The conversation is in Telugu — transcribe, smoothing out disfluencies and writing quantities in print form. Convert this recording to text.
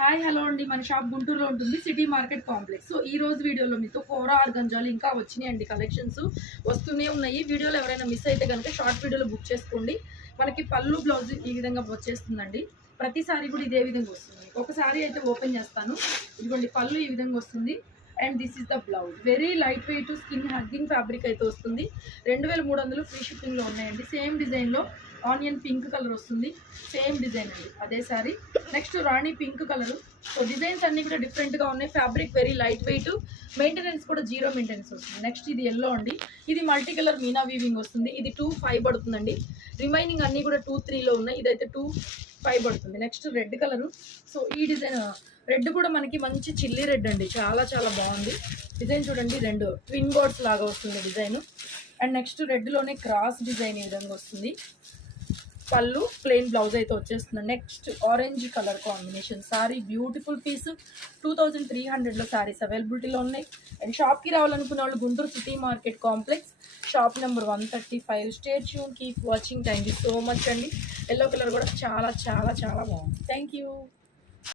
హాయ్ హలో అండి, మన షాప్ గుంటూరులో ఉంటుంది, సిటీ మార్కెట్ కాంప్లెక్స్. సో ఈ రోజు వీడియోలో మీతో కోరా ఆర్గంజాలు ఇంకా వచ్చినాయండి, కలెక్షన్స్ వస్తూనే ఉన్నాయి. వీడియోలో ఎవరైనా మిస్ అయితే కనుక షార్ట్ వీడియోలో బుక్ చేసుకోండి. మనకి పళ్ళు బ్లౌజ్ ఈ విధంగా వచ్చేస్తుందండి. ప్రతిసారి కూడా ఇదే విధంగా వస్తుంది. ఒకసారి అయితే ఓపెన్ చేస్తాను. ఇదిగోండి పళ్ళు ఈ విధంగా వస్తుంది. And this is the blouse. Very light weight skin hugging fabric అయితే వస్తుంది. 2300 ఫ్రీ షిప్పింగ్లో ఉన్నాయండి. సేమ్ డిజైన్లో ఆనియన్ పింక్ కలర్ వస్తుంది. సేమ్ డిజైన్ అండి, అదే సారీ. నెక్స్ట్ రాణి పింక్ కలరు. సో డిజైన్స్ అన్నీ కూడా డిఫరెంట్గా ఉన్నాయి. Fabric very light weight, maintenance కూడా 0 మెయింటెనెన్స్ వస్తుంది. నెక్స్ట్ ఇది ఎల్లో అండి. ఇది మల్టీ కలర్ మీనా వీవింగ్ వస్తుంది. ఇది 2.5 పడుతుందండి. రిమైనింగ్ అన్నీ కూడా 2.3లో ఉన్నాయి. ఇదైతే 2.5 పడుతుంది. Next red colour. సో ఈ డిజైన్ రెడ్ కూడా మనకి మంచి చిల్లీ రెడ్ అండి, చాలా చాలా బాగుంది. డిజైన్ చూడండి, రెండు ట్విన్ బోర్డ్స్ లాగా వస్తుంది డిజైన్. అండ్ నెక్స్ట్ రెడ్లోనే క్రాస్ డిజైన్ ఈ విధంగా వస్తుంది. పళ్ళు ప్లెయిన్ బ్లౌజ్ అయితే వచ్చేస్తుంది. Next orange colour combination sari, beautiful piece. 2300లో సారీస్ అవైలబిలిటీలో ఉన్నాయి. అండ్ షాప్కి రావాలనుకునే వాళ్ళు Guntur city market complex, shop number 135. Stay tune, keep watching. Thank you so much అండి. ఎల్లో కలర్ కూడా చాలా చాలా చాలా బాగుంది. Thank you.